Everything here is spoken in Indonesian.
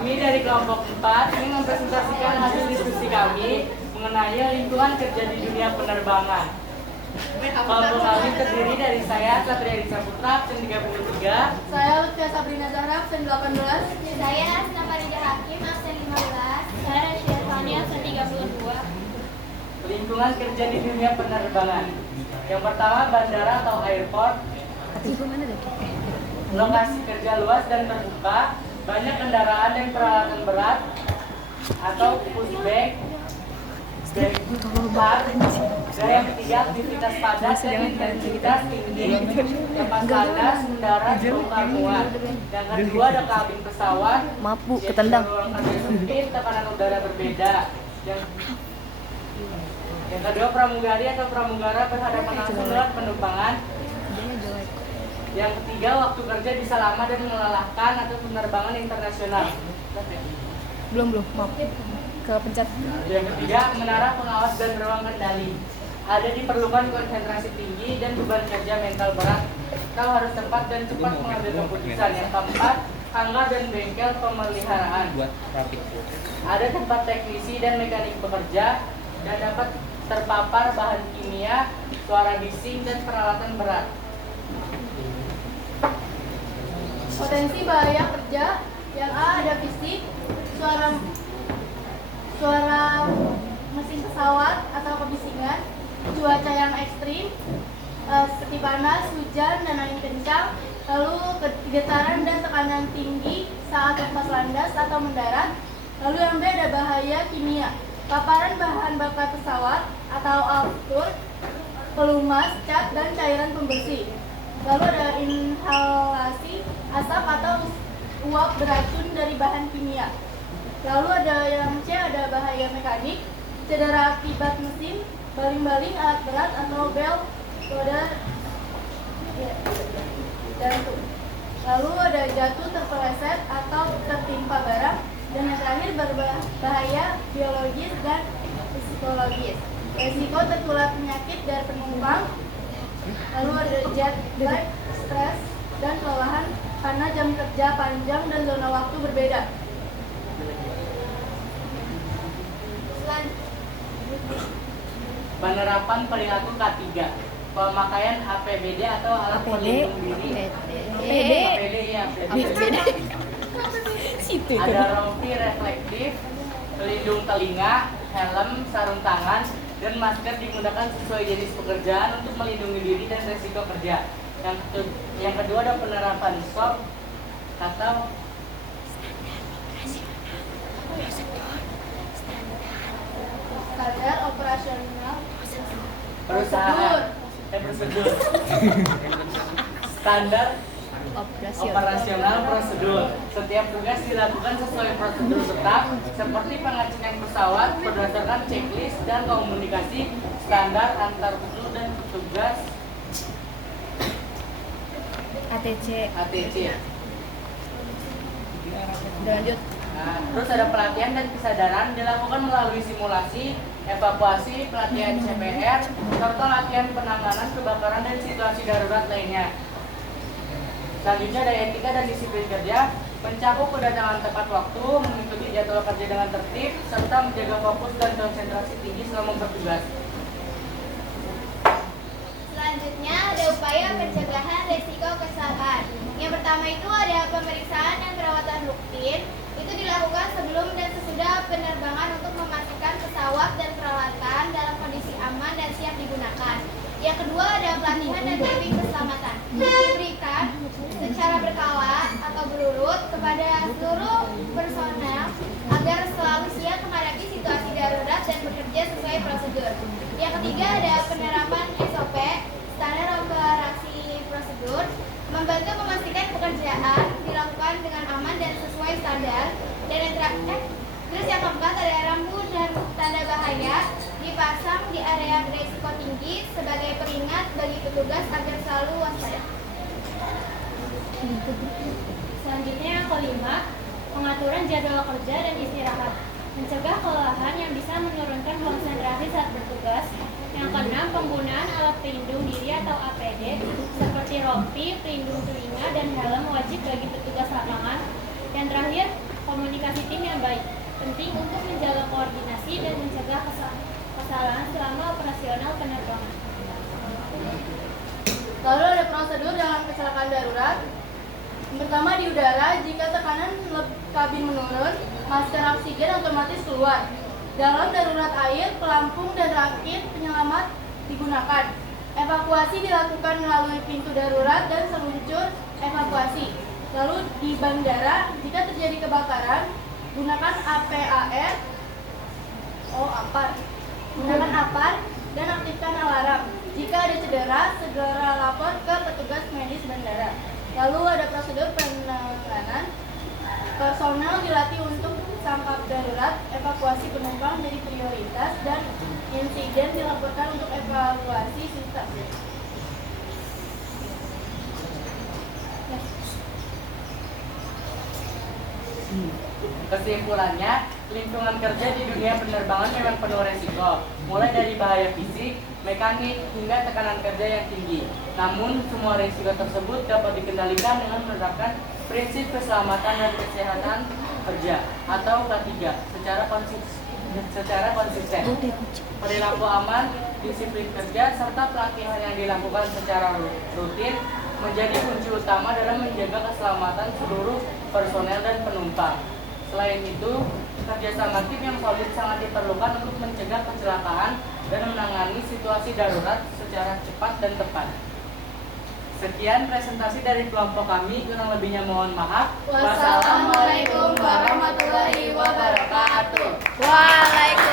Kami dari kelompok 4 ingin mempresentasikan hasil diskusi kami mengenai lingkungan kerja di dunia penerbangan. Kelompok kami terdiri dari saya, Satria Risa Putra, absen 33. Saya Lutfi Sabrina Zahra, absen 18. Saya Asna Farida Hakim, absen 15. Saya Rasya Fani, absen 32. Lingkungan kerja di dunia penerbangan. Yang pertama, bandara atau airport. Lokasi kerja luas dan terbuka, banyak kendaraan dan peralatan berat atau pushback. Dan yang ketiga, aktivitas padat dan intensitas tinggi, tempat landas, mendarat, bongkar muat. Yang kedua ada kabin pesawat, Maaf Bu, ketendang. ruang kerja sempit, tekanan udara berbeda. Yang kedua, pramugari atau pramugara berhadapan langsung dengan penerbangan. Yang ketiga, waktu kerja bisa lama dan melelahkan atau penerbangan internasional. Belum, maaf. Kepencet. Yang ketiga, menara pengawas dan ruang kendali. Ada diperlukan konsentrasi tinggi dan beban kerja mental berat. Kau harus tepat dan cepat mengambil keputusan. Yang keempat, hangar dan bengkel pemeliharaan. Ada tempat teknisi dan mekanik bekerja dan dapat terpapar bahan kimia, suara bising, dan peralatan berat. Potensi bahaya kerja. Yang A ada fisik, suara mesin pesawat atau kebisingan, cuaca yang ekstrim seperti panas, hujan, dan angin kencang, lalu getaran dan tekanan tinggi saat lepas landas atau mendarat. Lalu yang B ada bahaya kimia, paparan bahan bakar pesawat atau altur, pelumas, cat, dan cairan pembersih. Lalu ada inhalasi asap atau uap beracun dari bahan kimia. Lalu ada yang C ada bahaya mekanik, cedera akibat mesin, baling-baling alat berat atau bel roda jantung. Lalu ada jatuh terpeleset atau tertimpa barang, dan yang terakhir berbahaya biologis dan psikologis. Resiko tertular penyakit dari penumpang. Lalu ada jet lag, stres, dan kelelahan karena jam kerja panjang dan zona waktu berbeda. Penerapan perilaku K3, pemakaian APBD atau alat pelindung diri. APD ya. Ada rompi reflektif, pelindung telinga, helm, sarung tangan, dan masker digunakan sesuai jenis pekerjaan untuk melindungi diri dan resiko kerja. Yang kedua ada penerapan SOP atau Standar operasional perusahaan. Prosedur. Standar operasional prosedur. Setiap tugas dilakukan sesuai prosedur tetap, seperti pengecekan pesawat berdasarkan checklist dan komunikasi standar antar kru dan petugas. ATC. Lanjut. Nah, terus ada pelatihan dan kesadaran dilakukan melalui simulasi, evakuasi, pelatihan CPR, serta latihan penanganan kebakaran dan situasi darurat lainnya. Selanjutnya ada etika dan disiplin kerja, mencakup kedatangan tepat waktu, mengikuti jadwal kerja dengan tertib, serta menjaga fokus dan konsentrasi tinggi selama bertugas. Selanjutnya ada upaya pencegahan resiko kesalahan. Yang pertama itu ada pemeriksaan dan perawatan rutin. Itu dilakukan sebelum dan sesudah penerbangan untuk memastikan pesawat dan peralatan dalam kondisi aman dan siap digunakan. Yang kedua ada pelatihan dan briefing keselamatan. Diberikan secara berkala atau berurut kepada seluruh personel agar selalu siap menghadapi situasi darurat dan bekerja sesuai prosedur. Yang ketiga ada penerapan SOP, standar operasi prosedur, membantu memastikan pekerjaan dilakukan dengan aman dan sesuai standar. Dan terus yang keempat ada rambu dan tanda bahaya dipasang di area berisiko tinggi sebagai peringat bagi petugas agar selalu waspada. Selanjutnya yang kelima, pengaturan jadwal kerja dan istirahat, mencegah kelelahan yang bisa menurunkan konsentrasi saat bertugas. Yang keenam, penggunaan alat pelindung diri atau APD seperti rompi, pelindung telinga, dan helm wajib bagi petugas lapangan. Yang terakhir, komunikasi tim yang baik, penting untuk menjaga koordinasi dan mencegah kesalahan selama operasional penerbangan. Lalu ada prosedur dalam kecelakaan darurat. Yang pertama, di udara, jika tekanan kabin menurun, masker oksigen otomatis keluar. Dalam darurat air, pelampung dan rakit penyelamat digunakan. Evakuasi dilakukan melalui pintu darurat dan seluncur evakuasi. Lalu di bandara, jika terjadi kebakaran, gunakan APAR, gunakan APAR dan aktifkan alarm. Jika ada cedera, segera lapor ke petugas medis bandara. Lalu ada prosedur penanganan. Personel dilatih untuk sangkap darurat, evakuasi penumpang menjadi prioritas, dan insiden dilaporkan untuk evaluasi sistem. Kesimpulannya, lingkungan kerja di dunia penerbangan memang penuh resiko, mulai dari bahaya fisik, mekanik, hingga tekanan kerja yang tinggi. Namun, semua risiko tersebut dapat dikendalikan dengan menerapkan prinsip keselamatan dan kesehatan kerja atau K3 secara konsisten. Perilaku aman, disiplin kerja, serta pelatihan yang dilakukan secara rutin menjadi kunci utama dalam menjaga keselamatan seluruh personel dan penumpang. Selain itu, kerjasama tim yang solid sangat diperlukan untuk mencegah kecelakaan dan menangani situasi darurat secara cepat dan tepat. Sekian presentasi dari kelompok kami, kurang lebihnya mohon maaf. Wassalamualaikum warahmatullahi wabarakatuh. Waalaikumsalam.